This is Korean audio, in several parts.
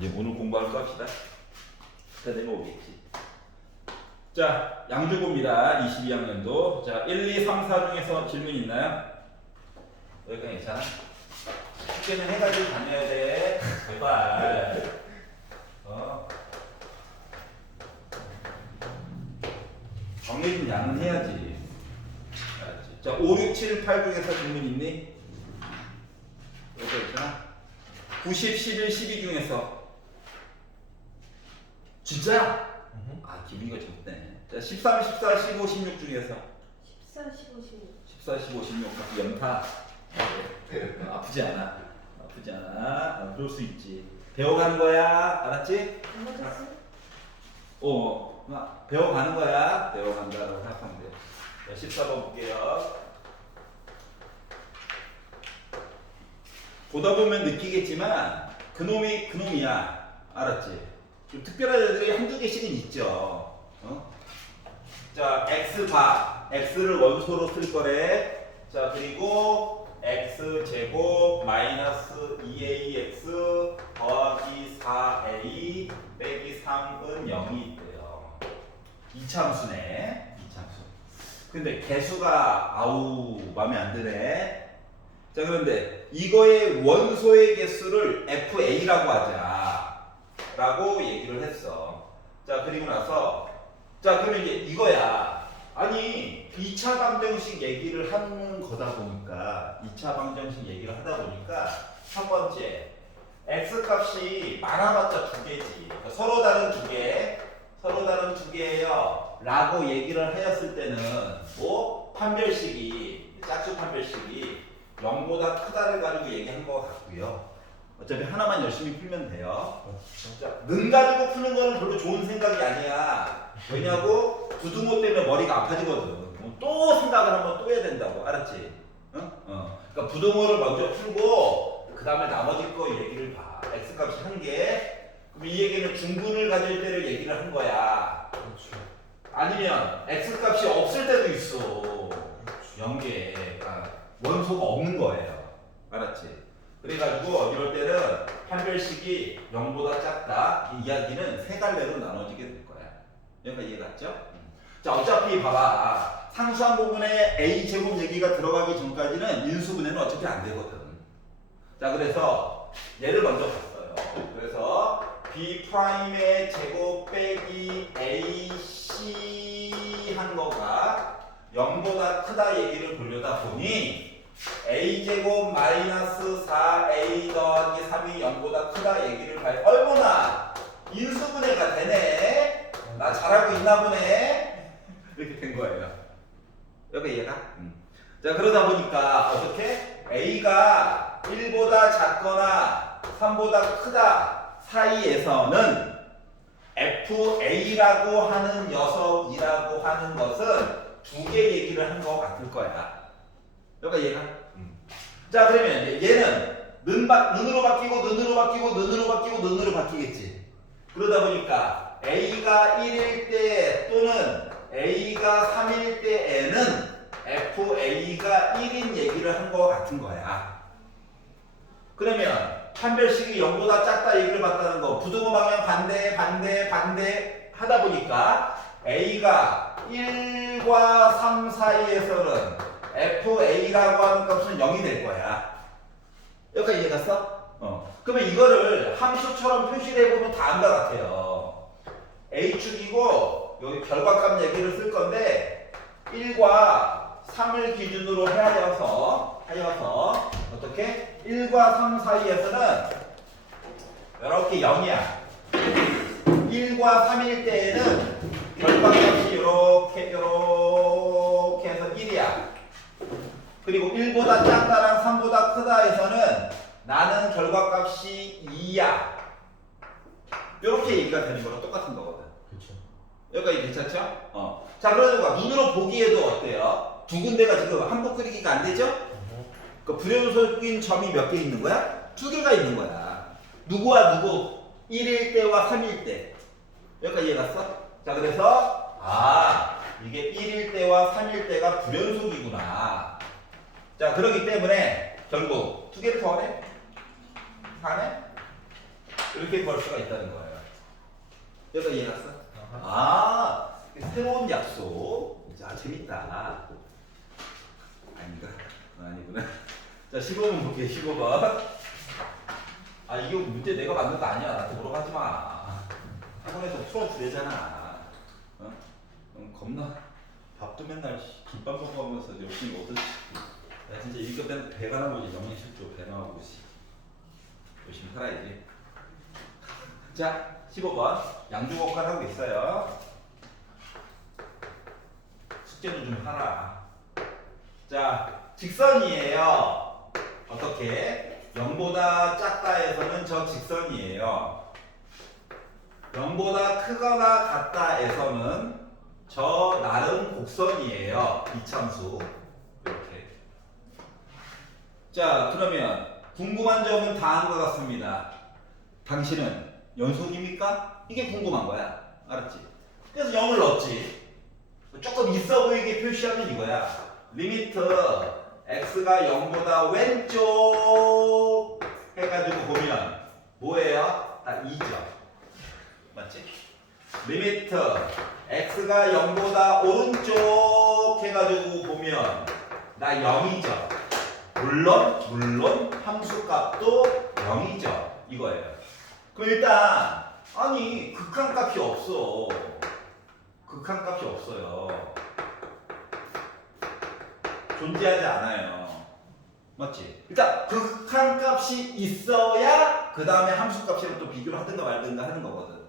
이제 오늘 공부할 거 합시다. 다 내려오겠지. 자, 양주고입니다. 22학년도. 자, 1, 2, 3, 4 중에서 질문 있나요? 여기가 괜찮아? 숙제는 해가지고 다녀야 돼. 제발. 정해진 양은 해야지. 알았지? 자, 5, 6, 7, 8 중에서 질문 있니? 여기가 있잖아. 90, 11, 12 중에서 진짜? 아, 기분이가 좋네. 자, 13, 14, 15, 16 중에서 14, 15, 16. 14, 15, 16 연타. 아프지 않아. 아프지 않아. 그럴 수 있지. 배워가는 거야. 알았지? 안 맞았어? 배워가는 거야. 배워간다라고 생각하면 돼. 자, 14번 볼게요. 보다 보면 느끼겠지만 그놈이 그놈이야. 알았지? 좀 특별한 애들이 한두 개씩은 있죠. 자, x바. x를 원소로 쓸 거래. 자, 그리고 x제곱 마이너스 2ax 더하기 4a 빼기 3은 0이 있대요. 이차함수네. 이차함수. 근데 개수가 아우 마음에 안 드네. 자, 그런데 이거의 원소의 개수를 fa라고 하자 라고 얘기를 했어. 자, 그리고 나서 자, 그러면 이제 이거야. 아니 2차 방정식 얘기를 하는 거다 보니까 2차 방정식 얘기를 하다 보니까 첫 번째 x 값이 많아봤자 두 개지. 서로 다른 두 개, 서로 다른 두 개예요 라고 얘기를 하였을 때는 뭐 판별식이 짝수 판별식이 0보다 크다를 가지고 얘기한 것 같고요. 어차피 하나만 열심히 풀면 돼요. 자, 는 가지고 푸는 거는 별로 좋은 생각이 아니야. 왜냐고? 부등호 때문에 머리가 아파지거든. 또 생각을 한번 또 해야 된다고. 알았지? 그러니까 부등호를 먼저 풀고 그 다음에 나머지 거 얘기를 봐. x값이 한 개. 그럼 이 얘기는 중근을 가질 때를 얘기를 한 거야. 그렇죠. 아니면 x값이 없을 때도 있어. 0개. 원소가 없는 거예요. 알았지? 그래가지고 이럴 때는 판별식이 0보다 작다. 이 이야기는 세 갈래로 나눠지게 될 거야. 여기가 이해갔죠? 자, 어차피 봐봐. 상수항 부분에 a제곱 얘기가 들어가기 전까지는 인수분해는 어차피 안 되거든. 자, 그래서 얘를 먼저 봤어요. 그래서 b'의 제곱 빼기 ac 한 거가 0보다 크다 얘기를 보려다 보니 a제곱 마이너스 4a 더하기 3이 0보다 크다 얘기를 할 얼마나 인수분해가 되네. 나 잘하고 있나 보네. 이렇게 된 거예요. 여기 이해가? 자, 그러다 보니까 어떻게? a가 1보다 작거나 3보다 크다 사이에서는 fa라고 하는 녀석이라고 하는 것은 두 개 얘기를 한 것 같을 거야. 여기가 이해가? 자, 그러면 얘는 는으로 바뀌고 는으로 바뀌고 는으로 바뀌고 는으로 바뀌겠지. 그러다 보니까 a가 1일 때 또는 a가 3일 때에는 fa가 1인 얘기를 한 것 같은 거야. 그러면 판별식이 0보다 작다 얘기를 봤다는 거 부등호 방향 반대 하다 보니까 a가 1과 3 사이에서는 fa라고 하는 값은 0이 될 거야. 여기까지 이해갔어? 그러면 이거를 함수처럼 표시를 해보면 다 안 것 같아요. a축이고 여기 결과값 얘기를 쓸 건데 1과 3을 기준으로 하여서 어떻게? 1과 3 사이에서는 이렇게 0이야. 1과 3일 때에는 결과값이 이렇게 해서 1이야. 그리고 1보다 작다랑 3보다 크다에서는 나는 결과값이 2야. 이렇게 얘기가 되는 거랑 똑같은 거거든. 그렇죠. 여기까지 괜찮죠? 자, 그러니까 눈으로 보기에도 어때요? 두 군데가 지금 한복 그리기가 안 되죠? 그 불연속인 점이 몇 개 있는 거야? 두 개가 있는 거야. 누구와 누구? 1일 때와 3일 때. 여기까지 이해갔어? 자, 그래서 이게 1일 때와 3일 때가 불연속이구나. 자, 그렇기 때문에 결국 두 개를 더하네? 4네? 이렇게 구할 수가 있다는 거예요. 여기서 이해 갔어? 아, 새로운 약속. 자, 재밌다. 아닌가? 아니구나. 자, 15번 볼게요. 15번. 아, 이거 문제 내가 만든 거 아니야. 나한테 물어가지 마. 학원에서 풀어주래잖아. 어? 겁나 밥도 맨날 김밥 먹으면서 열심히 얻었지. 야, 진짜 이거 맨날 배가 나오지. 영양실조 배 나오고 씨. 열심히 살아야지. 자, 15번. 양주곡관 하고 있어요. 숙제도 좀 하라. 자, 직선이에요. 어떻게? 0보다 작다에서는 저 직선이에요. 0보다 크거나 같다에서는 저 나름 곡선이에요. 이참수. 이렇게. 자, 그러면 궁금한 점은 다 한 것 같습니다. 당신은 연속입니까? 이게 궁금한 거야. 알았지? 그래서 0을 넣었지. 조금 있어 보이게 표시하면 이거야. 리미트 x가 0보다 왼쪽 해가지고 보면 뭐예요? 다 2죠. 맞지? 리미트 x가 0보다 오른쪽 해가지고 보면 나 0이죠. 물론 함수값도 0이죠. 이거예요. 그럼 일단 아니 극한값이 없어. 극한값이 없어요. 존재하지 않아요. 맞지? 일단 극한값이 있어야 그 다음에 함수값이랑 또 비교를 하든가 말든가 하는 거거든.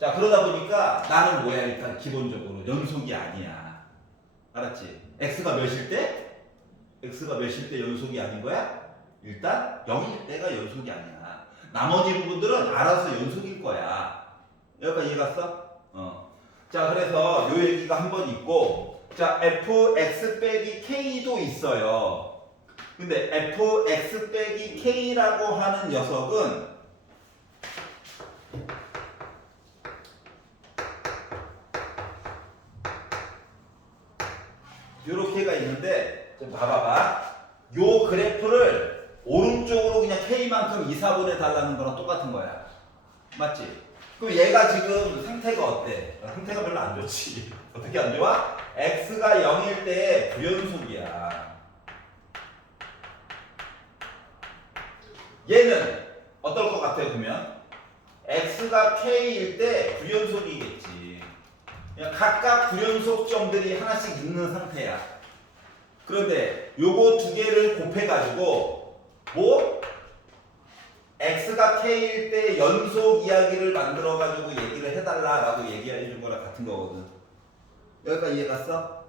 자, 그러다 보니까 나는 뭐야? 일단 기본적으로 연속이 아니야. 알았지? x가 몇일 때? x가 몇일 때 연속이 아닌 거야? 일단 0일 때가 연속이 아니야. 나머지 부분들은 알아서 연속일 거야. 여기까지 이해 갔어? 자, 그래서 요 얘기가 한 번 있고, 자, fx 빼기 k도 있어요. 근데 fx 빼기 k라고 하는 녀석은 요렇게가 있는데, 좀 봐봐봐. 요 그래프를 오른쪽으로 그냥 k만큼 2, 4분해 달라는 거랑 똑같은 거야. 맞지? 그럼 얘가 지금 상태가 어때? 상태가 별로 안 좋지. 어떻게 안 좋아? x가 0일 때 불연속이야. 얘는 어떨 것 같아요, 보면? x가 k일 때 불연속이겠지. 그냥 각각 불연속점들이 하나씩 있는 상태야. 그런데 요거 두 개를 곱해가지고 뭐? x가 k일 때 연속 이야기를 만들어가지고 얘기를 해달라라고 얘기해준 거랑 같은 거거든. 여기까지 이해 갔어?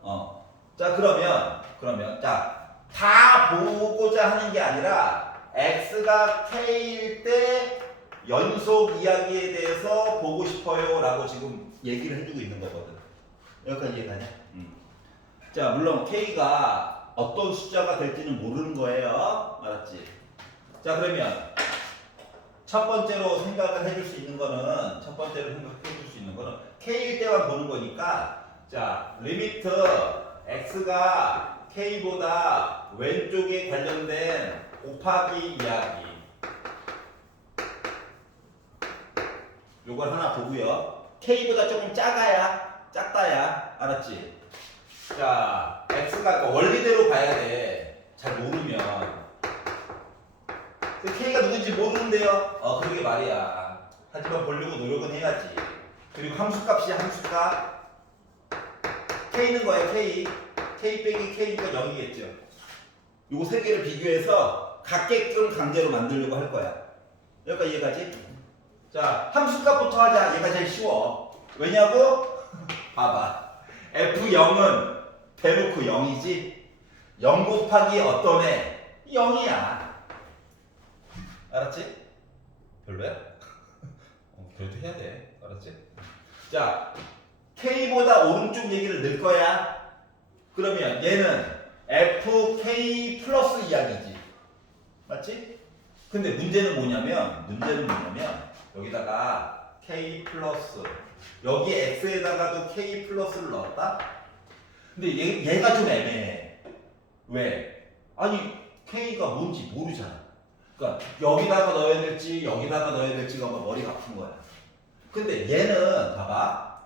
자, 그러면 자, 다 보고자 하는 게 아니라 x가 k일 때 연속 이야기에 대해서 보고 싶어요라고 지금 얘기를 해주고 있는 거거든. 여기까지 이해가냐? 자, 물론 k가 어떤 숫자가 될지는 모르는 거예요. 알았지? 자, 그러면 첫 번째로 생각을 해줄 수 있는 거는 k일 때만 보는 거니까, 자, 리미트 x가 k보다 왼쪽에 관련된 곱하기 이야기 요걸 하나 보고요. k보다 조금 작다야. 알았지? 자, x가 원리대로 봐야 돼. 잘 모르면. k가 누군지 모르는데요. 그러게 말이야. 하지만 보려고 노력은 해야지. 그리고 함수값이야, 함수값. k는 거야, k. k 빼기 k니까 0이겠죠. 요거 세 개를 비교해서 같게끔 강제로 만들려고 할 거야. 여기까지 이해가지? 자, 함수값부터 하자. 얘가 제일 쉬워. 왜냐고? 봐봐. f0은 대놓고 0이지? 0 곱하기 어떤 애? 0이야. 알았지? 별로야? 그래도 해야 돼. 알았지? 자, k보다 오른쪽 얘기를 넣을 거야. 그러면 얘는 fk 플러스 이야기지. 맞지? 근데 문제는 뭐냐면 여기다가 k 플러스 여기 x에다가도 k 플러스를 넣었다? 근데 얘가 좀 애매해. 왜? 아니 k가 뭔지 모르잖아. 그러니까 여기다가 넣어야 될지 여기다가 넣어야 될지가 막 머리가 아픈 거야. 근데 얘는 봐봐.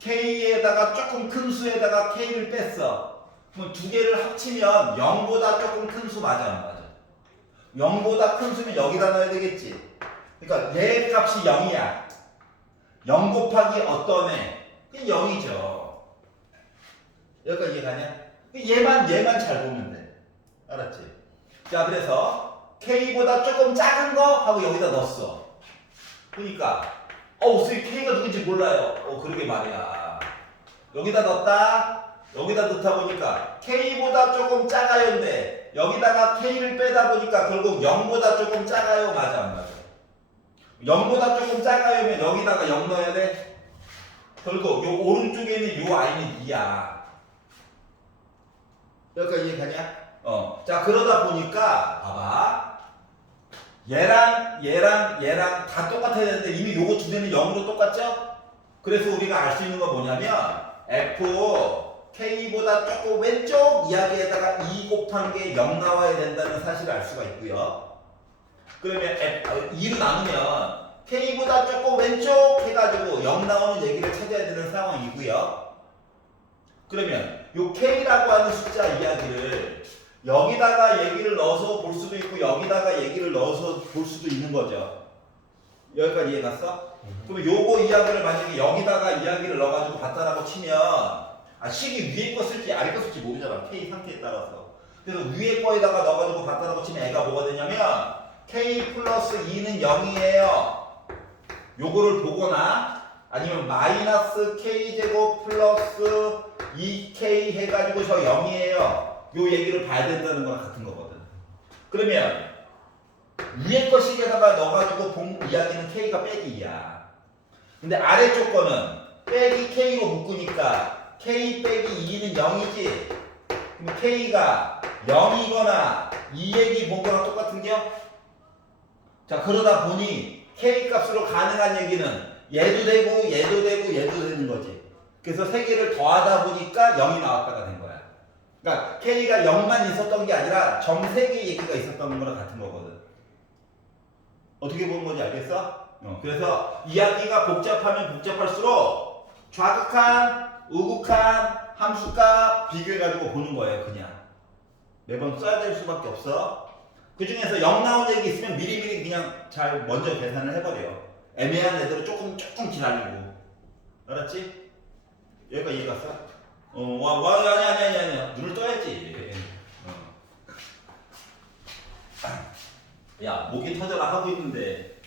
K에다가 조금 큰 수에다가 K를 뺐어. 그럼 두 개를 합치면 0보다 조금 큰 수 맞아 안 맞아? 0보다 큰 수면 여기다 넣어야 되겠지. 그러니까 얘 값이 0이야. 0 곱하기 어떤 애? 그게 0이죠. 여기까지 이해가냐? 얘만 잘 보면 돼. 알았지? 자, 그래서 K보다 조금 작은 거 하고 여기다 넣었어. 그러니까 선생님 K가 누군지 몰라요. 그러게 말이야. 여기다 넣었다. 여기다 넣다 보니까 K보다 조금 작아요인데 여기다가 K를 빼다 보니까 결국 0보다 조금 작아요. 맞아 안 맞아? 0보다 조금 작아요면 여기다가 0 넣어야 돼. 결국 요 오른쪽에 있는 요 i는 2야. 여기까지 이해가냐? 자, 그러다 보니까 봐봐. 얘랑 다 똑같아야 되는데 이미 요거 두 개는 0으로 똑같죠? 그래서 우리가 알 수 있는 건 뭐냐면 K보다 조금 왼쪽 이야기에다가 2 곱한 게 0 나와야 된다는 사실을 알 수가 있고요. 그러면 2로 나누면 K보다 조금 왼쪽 해가지고 0 나오는 얘기를 찾아야 되는 상황이고요. 그러면 요 K라고 하는 숫자 이야기를 여기다가 얘기를 넣어서 볼 수도 있고 여기다가 얘기를 넣어서 볼 수도 있는 거죠. 여기까지 이해 갔어? 그러면 요거 이야기를 만약에 여기다가 이야기를 넣어가지고 봤다라고 치면 식이 위에 거 쓸지 아래 거 쓸지 모르잖아. K 상태에 따라서. 그래서 위에 거에다가 넣어가지고 봤다라고 치면 애가 뭐가 되냐면 K 플러스 2는 0이에요. 요거를 보거나 아니면 마이너스 K제곱 플러스 2K 해가지고 저 0이에요. 요 얘기를 봐야 된다는 거랑 같은 거거든. 그러면 위에 거 식에다가 넣어가지고 본 이야기는 K가 빼기 2야. 근데 아래쪽 거는 빼기 K로 묶으니까 K 빼기 2는 0이지. 그럼 K가 0이거나 이 얘기 본 거랑 똑같은겨? 자, 그러다 보니 K 값으로 가능한 얘기는 얘도 되고 얘도 되고 얘도 되는 거지. 그래서 세 개를 더하다 보니까 0이 나왔다가 된 거야. 그러니까 K가 0만 있었던 게 아니라 정 3개 얘기가 있었던 거랑 같은 거거든. 어떻게 보는 건지 알겠어? 그래서 이야기가 복잡하면 복잡할수록 좌극한, 우극한, 함수값 비교해가지고 보는 거예요. 그냥 매번 써야 될 수밖에 없어. 그 중에서 0 나온 얘기 있으면 미리미리 그냥 잘 먼저 계산을 해버려. 애매한 애들은 조금 기다리고. 알았지? 여기까지 이해 갔어? 아니야. 눈을 떠야지. 야, 목이 터져라 하고 있는데,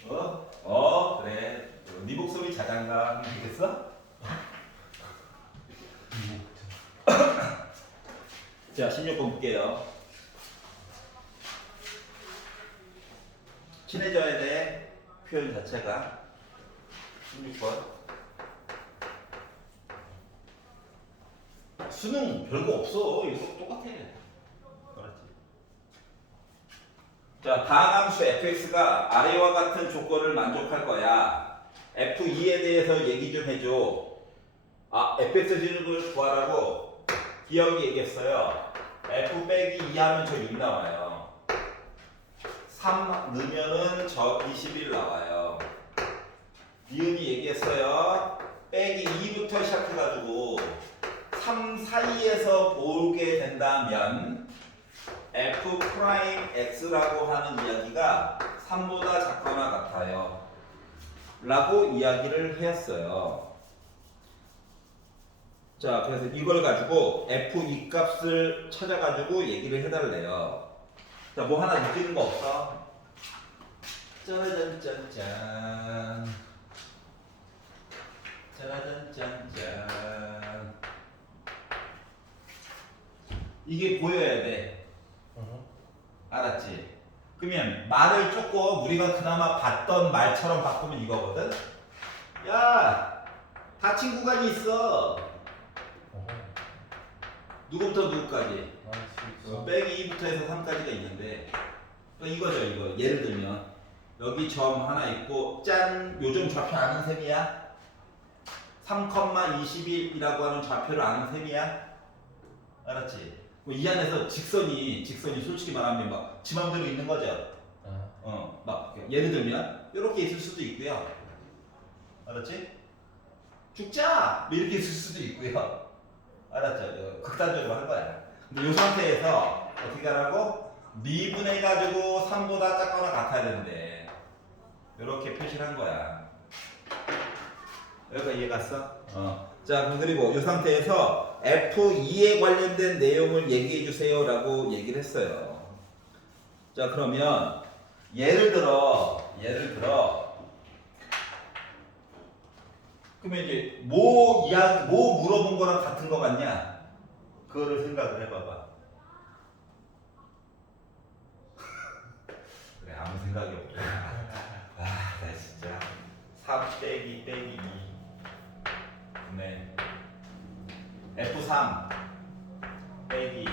그래. 네 목소리 자장가 하면 되겠어? 자, 16번 볼게요. 친해져야 돼. 표현 자체가. 16번. 수능 별거 없어. 이거 똑같아. 알았지? 자, 다음 함수 fx가 아래와 같은 조건을 만족할 거야. f2에 대해서 얘기 좀 해줘. fx 진을 구하라고 기억이 얘기했어요. f 빼기 2 하면 저 6 나와요. 3 넣으면은 저 21 나와요. 니은이 얘기했어요. 빼기 2부터 시작해가지고 3 사이에서 보게 된다면 f 프라임 x라고 하는 이야기가 3보다 작거나 같아요. 라고 이야기를 했어요. 자, 그래서 이걸 가지고 f2 값을 찾아가지고 얘기를 해달래요. 자, 뭐 하나 느끼는 거 없어? 짜라잔짠짠. 짜라잔짠짠. 이게 보여야 돼. 알았지? 그러면 말을 조금 우리가 그나마 봤던 말처럼 바꾸면 이거거든? 야, 닫힌 구간이 있어. 누구부터 누구까지? 빼기 2부터 해서 3까지가 있는데 이거죠. 이거 예를 들면 여기 점 하나 있고 짠! 요즘 좌표 아는 셈이야? 3,21이라고 하는 좌표를 아는 셈이야? 알았지? 이 안에서 직선이 솔직히 말하면 막 지 맘대로 있는 거죠. 아, 막 예를 들면 이렇게 있을 수도 있고요. 알았지? 죽자! 뭐 이렇게 있을 수도 있고요. 알았죠? 극단적으로 한 거야. 근데 이 상태에서 어떻게 하라고? 미분해가지고 3보다 작거나 같아야 되는데 이렇게 표시를 한 거야. 여기가 이해 갔어? 자, 그럼 그리고 이 상태에서 F2에 관련된 내용을 얘기해 주세요 라고 얘기를 했어요. 자, 그러면 예를 들어 그러면 이제 뭐 물어본 거랑 같은 거 같냐? 그거를 생각을 해봐봐. 그래, 아무 생각이 없게. 나 진짜 3 빼기 2 네. F3 빼기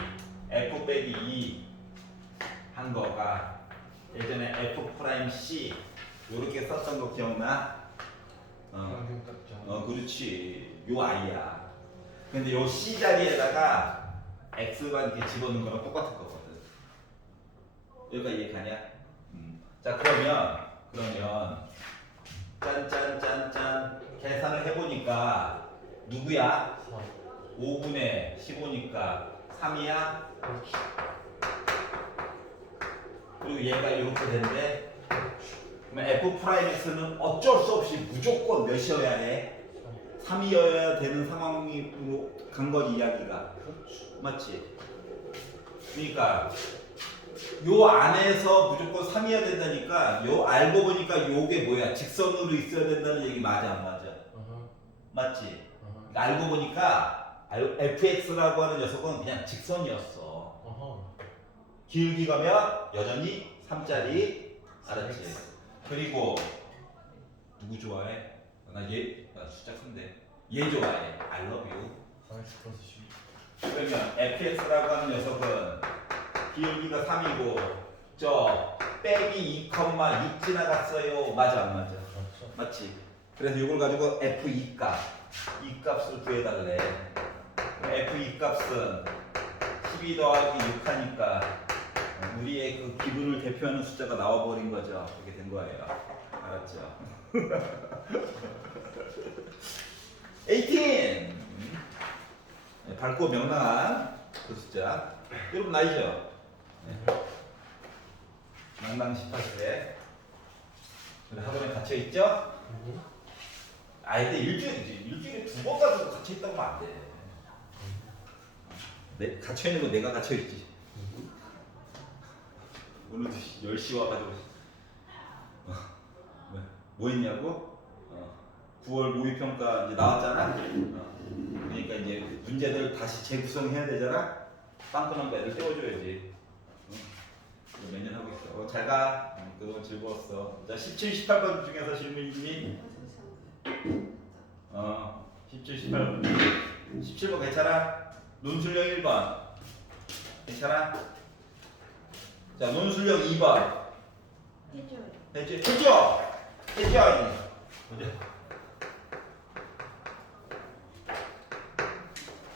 F 빼기 2 한 거가 예전에 F'C 이렇게 썼던 거 기억나? 그렇지. 요 I야. 근데 요 C 자리에다가 X가 이렇게 집어넣은 거랑 똑같은 거거든. 여기가 이해 가냐? 자, 그러면 짠 계산을 해보니까 누구야? 5분의 15니까 3이야? 그리고 얘가 이렇게 되는데 그러면 F'X는 어쩔 수 없이 무조건 몇이어야 해? 3이어야 되는 상황으로 간 거지 이야기가. 맞지? 그러니까 요 안에서 무조건 3이어야 된다니까 요 알고 보니까 요게 뭐야? 직선으로 있어야 된다는 얘기 맞아 안 맞아? 맞지? 그러니까 알고 보니까 fx라고 하는 녀석은 그냥 직선이었어. 길기 가면 여전히 3짜리. 알았지? 그리고 누구 좋아해? 나 숫자 큰데 얘 좋아해. I love you. 그러면 fx라고 하는 녀석은 기울기가 3이고 저 빼기 2,6 지나갔어요. 맞아 안 맞아? 맞지? 그래서 이걸 가지고 f2 값, 이 값을 구해달래. f2 값은 12 더하기 6 하니까 우리의 그 기분을 대표하는 숫자가 나와버린 거죠. 그렇게 된 거예요. 알았죠? 18! 밝고 명랑한 그 숫자. 여러분 나이죠? 명랑 18세. 우리 학원에 갇혀있죠? 근데 일주일에 2번 가지고 갇혀있다고 하면 안 돼. 갇혀있는 건 내가 갇혀있지. 오늘도 10시 와가지고 뭐 했냐고? 9월 모의평가 이제 나왔잖아. 그러니까 이제 문제들 다시 재구성해야 되잖아. 빵꾸난 거 애들 떼어줘야지. 매년 하고 있어. 잘 가. 그동안 즐거웠어. 자, 17, 18번 중에서 질문 있니? 17, 18번. 17번 괜찮아? 논술형 1번. 괜찮아? 자, 논술형 2번. 해줘.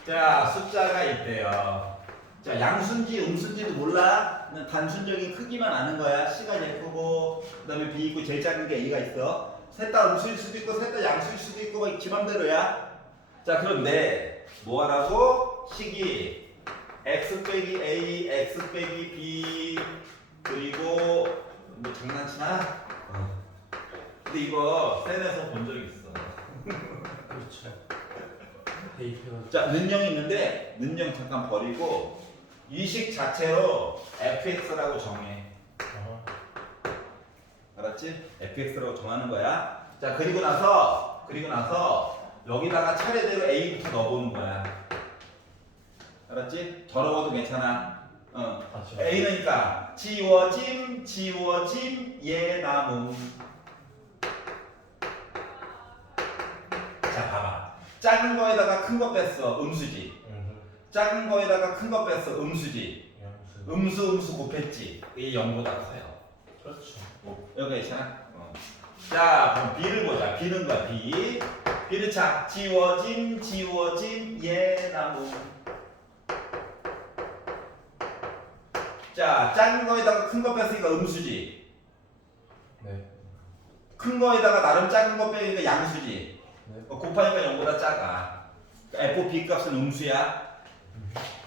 자, 숫자가 있대요. 자, 양수인지 음수인지도 몰라. 그냥 단순적인 크기만 아는 거야. C가 제일 크고, 그 다음에 B 있고, 제일 작은 게 A가 있어. 셋 다 음수일 수도 있고, 셋 다 양수일 수도 있고, 막 지 맘대로야. 자, 그런데 뭐 하라고? 식이 X 빼기 A, X 빼기 B, 그리고 뭐 장난치나? 근데 이거 센에서 본 적 있어. 그렇죠. 자, 는영이 있는데 는영 잠깐 버리고 이 식 자체로 fx라고 정해. 알았지? fx라고 정하는 거야. 자, 그리고 나서 여기다가 차례대로 a부터 넣어보는 거야. 알았지? 더러워도 괜찮아. a는니까 지워짐 예나무. 자, 봐봐. 작은 거에다가 큰 거 뺐어. 음수지. 작은 거에다가 큰 거 뺐어. 음수지. 음수 곱했지. 이게 0보다 커요. 그렇죠. 여기가 있잖아. 자, 그럼 B를 보자. B는 뭐야? B는 자, 지워짐 예나무. 자, 작은 거에다가 큰 거 뺐으니까 음수지. 네. 큰 거에다가 나름 작은 거 빼니까 양수지. 네. 곱하니까 0보다 작아. FB 값은 음수야.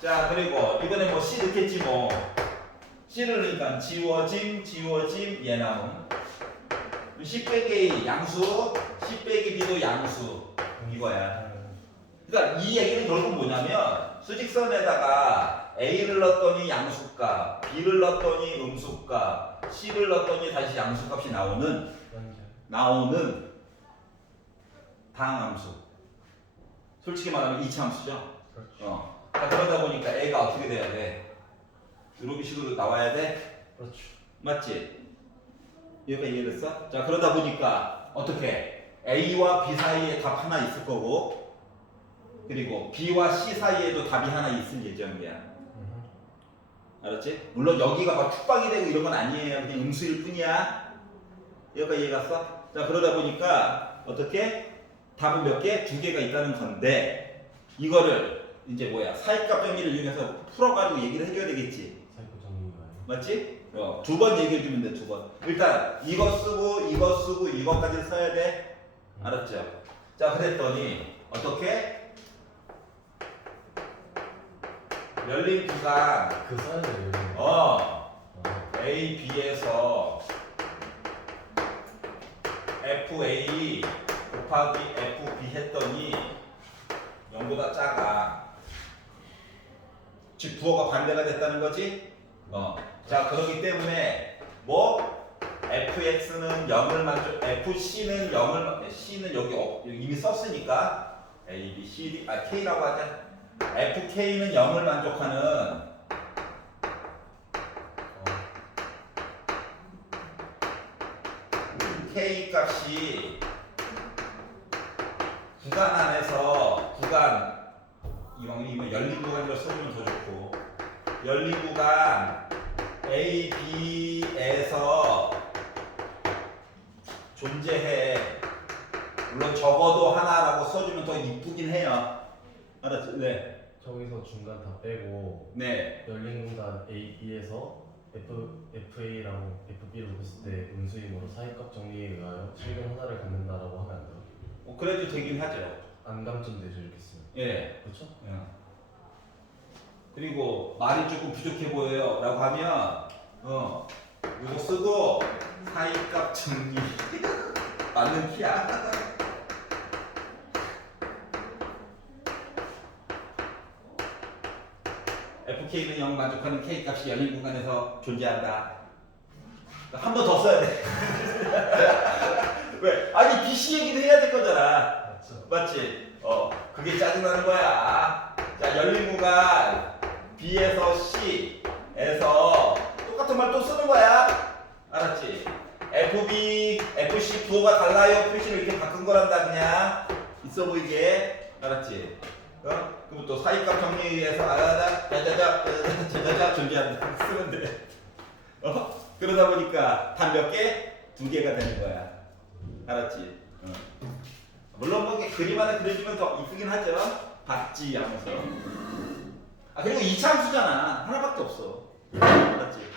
자, 그리고 이번에 뭐 C 넣겠지 뭐. C를 넣으니까 지워짐, 얘 나옴. C 빼기 A 양수, C 빼기 B도 양수. 이거야. 그러니까 이 얘기는 결국 뭐냐면 수직선에다가 A를 넣었더니 양수값, B를 넣었더니 음수값, C를 넣었더니 다시 양수값이 나오는 다항함수. 솔직히 말하면 이차함수죠. 그렇죠. 자, 그러다 보니까 A가 어떻게 돼야 돼? 이런 식으로 나와야 돼? 그렇죠. 맞지? 여기가 이해됐어? 자, 그러다 보니까 어떻게? A와 B 사이에 답 하나 있을 거고, 그리고 B와 C 사이에도 답이 하나 있을 예정이야. 알았지? 물론 여기가 막 축박이 되고 이런 건 아니에요. 그냥 음수일 뿐이야. 여기까지 이해 갔어? 자, 그러다 보니까 어떻게? 답은 몇 개? 2개가 있다는 건데, 이거를 이제 뭐야? 사이값 정리를 이용해서 풀어가지고 얘기를 해줘야 되겠지. 사이코 정리가 아니에요. 맞지? 2번 얘기해주면 돼, 2번. 일단 이거 쓰고 이거 쓰고 이거까지 써야 돼. 알았죠? 자, 그랬더니 어떻게? 열린 구간 그 써야 돼요. A, B에서 FA 곱하기 FB 했더니 0보다 작아. 즉 부호가 반대가 됐다는 거지? 자, 그렇기 때문에 뭐 fx는 0을 만족, fc는 0을 c는 여기 이미 썼으니까 a, b, c, d, k라고 하자. fk는 0을 만족하는 k 값이 구간 안에서 구간 이왕이면 열린 구간이라 써주면 더 좋고, 열린 구간 A, B에서 존재해. 물론 적어도 하나라고 써주면 더 이쁘긴 해요. 알았지? 네. 저기서 중간 다 빼고 네. 열린 공간 A, B에서 FA랑 FB를 줬을 때 음수임으로 사이값 정리에 의하여 실근 하나를 갖는다라고 하면 안 돼요? 그래도 되긴 하죠. 안감점 되죠 이렇게 쓰면. 예. 그렇죠? 그리고 말이 조금 부족해 보여요 라고 하면 이거 쓰고 사이값 정리 맞는 키야. FK는 0 만족하는 K값이 열린 공간에서 존재한다. 한 번 더 써야 돼. 왜? 아니 BC 얘기도 해야 될 거잖아. 맞죠? 맞지? 그게 짜증나는 거야. 자, 열린 공간 B에서 C에서 똑같은 말 또 쓰는 거야. 알았지? FB, FC 부호가 달라요. 표시를 이렇게 바꾼 거란다 그냥. 있어 보이게. 알았지? 그리고 또 사이값 정리해서 자자자 존재한다. 쓰면 돼. 그러다 보니까 답 몇 개? 2개가 되는 거야. 알았지? 물론 뭐 그림 하나 그려주면 더 이쁘긴 하죠. 봤지 하면서. 그리고 2차 함수잖아. 하나밖에 없어. 알았지?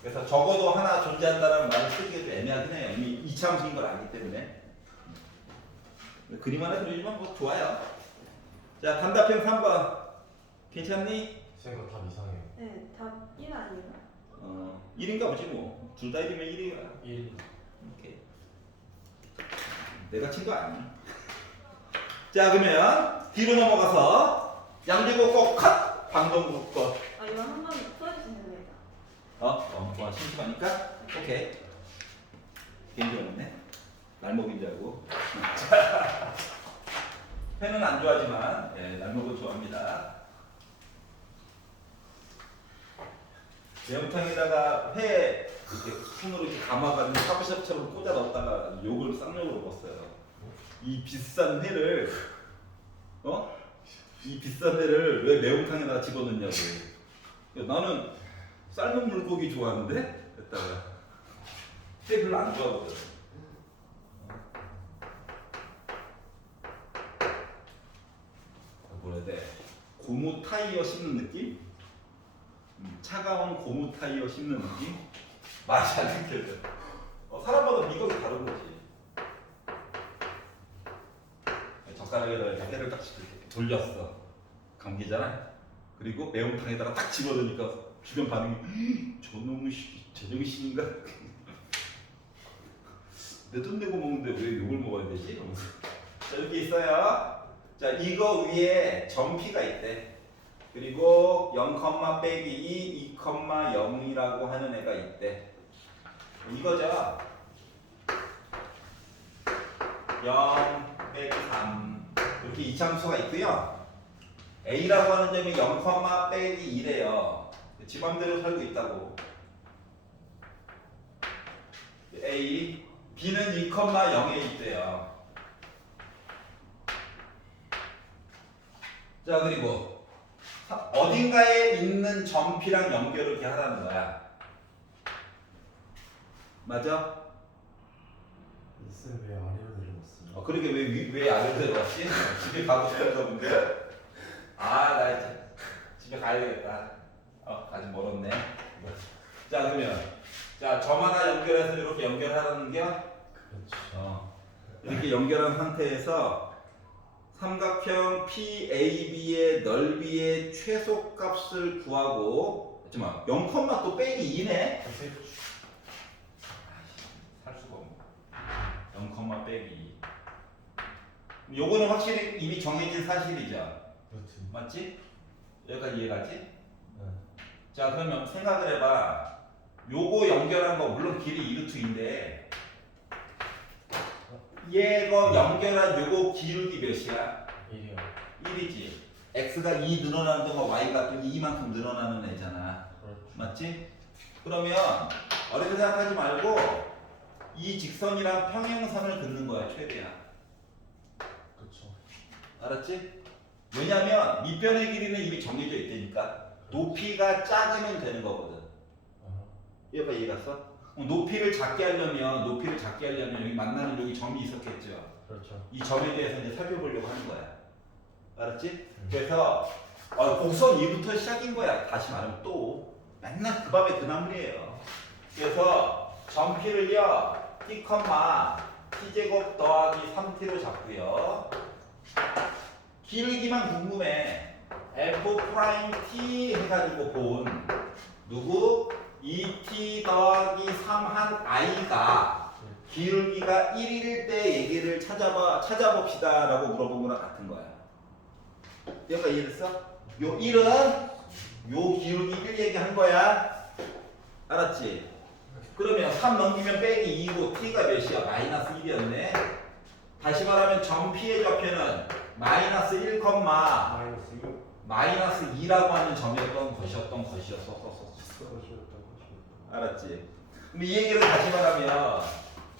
그래서 적어도 하나 존재한다는 말을 쓰기가 좀 애매하긴 해요. 이미 2차 함수인 걸 알기 때문에. 그림 하나 그려주면 뭐 좋아요. 자, 단답형 3번. 괜찮니? 생각 답 이상해요. 네, 답 1 아니에요? 1인가 보지 뭐. 둘 다 1이면 1이야. 1. 오케이. 내가 친 거 아니. 자, 그러면 뒤로 넘어가서 양재고 거 컷! 방정국 거. 이거 한 번 풀어주시면 됩니다. 좋아. 심심하니까? 오케이. 개인기 없네. 날먹인 줄 알고. 회는 안 좋아하지만, 날먹은 좋아합니다. 매운탕에다가 회 이렇게 손으로 이렇게 감아가지고 샤브샤브처럼 꽂아 넣었다가 욕을 쌍욕으로 먹었어요. 이 비싼 회를 이 비싼 회를 왜 매운탕에다가 집어넣냐고. 나는 삶은 물고기 좋아하는데? 했다가 회 별로 안 좋아하거든. 뭐라 해야 돼? 고무 타이어 씹는 느낌? 차가운 고무 타이어 씹는 느낌? 맛이 안 느껴져. 사람마다 미각이 다른 거지. 젓가락에다가 이렇게 회를 딱 이렇게 돌렸어. 감기잖아. 그리고 매운탕에다가 딱 집어넣으니까 주변 반응이 저놈의 제정신인가? 내 돈 내고 먹는데 왜 욕을 먹어야 되지? 자, 이렇게 있어요. 자, 이거 위에 점피가 있대. 그리고 0, 빼기 2, 2,0이라고 하는 애가 있대. 이거죠. 0 빼기 3 이렇게 이차함수가 있고요. A라고 하는 점이 0, 빼기 2래요. 지 맘대로 살고 있다고. A, B는 2,0에 있대요. 자, 그리고 어딘가에 있는 점피랑 연결을 이렇게 하라는 거야. 맞아? 쌤 왜 아래로 내려갔어요? 그러게 왜 아래로 내려왔지? 집에 가고 싶은가 본데. 나 이제 집에 가야 되겠다. 아직 멀었네. 자, 그러면 점 하나 연결해서 이렇게 연결하라는 게 그렇죠. 이렇게 연결한 상태에서 삼각형 PAB의 넓이의 최소값을 구하고 잠깐만 0, 또 빼기 2네? 살 수가 없네. 0, 빼기 2. 요거는 확실히 이미 정해진 사실이죠. 그렇지. 맞지? 여기까지 이해가지? 네. 자, 그러면 생각을 해봐. 요거 연결한 거 물론 길이 2루트인데 얘가 연결한 요거 기울기 몇이야? 1이요. 1이지. x가 2 늘어나는 동안 y가 또 2만큼 늘어나는 애잖아. 그렇죠. 맞지? 그러면 어렵게 생각하지 말고 이 직선이랑 평행선을 긋는 거야, 최대한. 그렇죠. 알았지? 왜냐면 밑변의 길이는 이미 정해져 있다니까. 높이가 작으면 되는 거거든. 얘가 이해갔어? 높이를 작게 하려면 여기 만나는 여기 점이 있었겠죠. 그렇죠. 이 점에 대해서 이제 살펴보려고 하는 거야. 알았지? 그래서 곡선 2부터 시작인 거야. 다시 말하면 또 맨날 그 밥에 그 나물이에요. 그래서 점피를요 t, t제곱 더하기 3t로 잡고요. 길기만 궁금해. f'(t) 해가지고 본 누구? 2t 더하기 3 한 i가 기울기가 1일 때 얘기를 찾아봅시다 라고 물어본 거랑 같은 거야. 여기가 이해됐어? 요 1은 요 기울기 1 얘기한 거야. 알았지? 그러면 3 넘기면 빼기 2고 t가 몇이야? 마이너스 1이었네. 다시 말하면 점 P의 좌표는 마이너스 1, 마이너스 2라고 하는 점이었던 것이었어. 알았지? 근데 이 얘기를 다시 말하면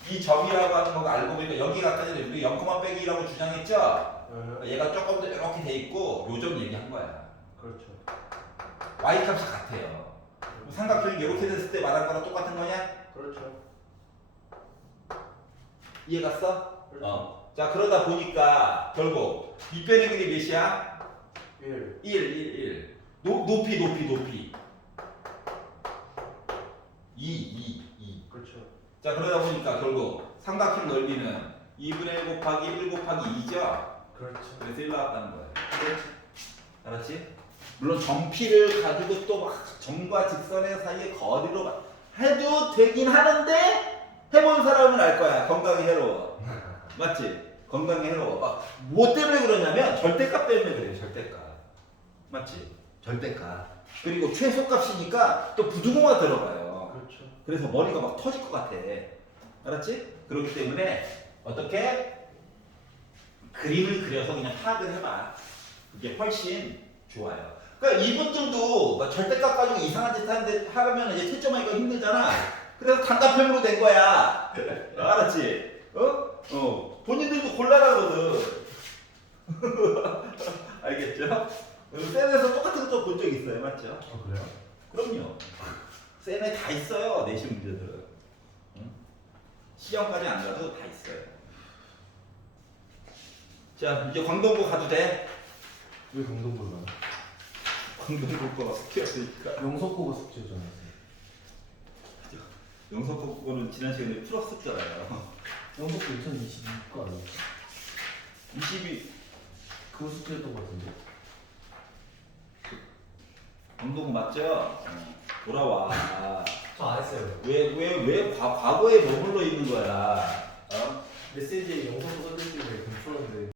이 점이라고 하는 거가 알고 보니까 여기가 아까 전에 우리 0, 빼기 2라고 주장했죠? 얘가 조금 더 이렇게 돼 있고 요 점 얘기한 거야. 그렇죠. y 값이 같아요. 삼각형이 이렇게 됐을 때 말한 거랑 똑같은 거냐? 그렇죠. 이해 갔어? 그렇죠. 자, 그러다 보니까 결국 밑변의 길이 몇이야? 1. 1. 높이 2. 그렇죠. 자, 그러다 보니까 결국 삼각형 넓이는 2분의 1 곱하기 1 곱하기 2죠? 그렇죠. 그래서 1 나왔다는 거야. 알았지? 물론 점피를 가지고 또 막 점과 직선의 사이의 거리로 해도 되긴 하는데 해본 사람은 알 거야. 건강에 해로워. 맞지? 건강에 해로워. 뭐 때문에 그러냐면 절대값 때문에 그래요. 절대값. 맞지? 절대값. 그리고 최소값이니까 또 부등호가 들어가요. 그렇죠. 그래서 머리가 막 터질 것 같아. 알았지? 그렇기 때문에 어떻게 그림을 그려서 그냥 파악을 해봐. 그게 훨씬 좋아요. 그러니까 이분들도 막 절대값 가지고 이상한 짓 하는데 하면 이제 채점하기가 힘들잖아. 그래서 단답형으로 된 거야. 알았지? 본인들도 곤란하 그러거든. 알겠죠? 센에서 똑같은 거 본 적 있어요, 맞죠? 그래요? 그럼요. 센에 다 있어요, 내신 문제들은. 응? 시험까지 안 가도 다 있어요. 자, 이제 광동고 가도 돼? 왜 강동구를 가요? 강동국 거가 숙제였으니까. 영석고가 숙제잖아요. 영석 거는 지난 시간에 풀었었잖아요. 영석고 2022거 아니에요? 22 그 숙제였던 것 같은데. 강동국 맞죠? 돌아와. 저 안 했어요. 왜 과거에 머물러 있는 거야? 어? 메시지에 영석고 선생님이 금 풀었는데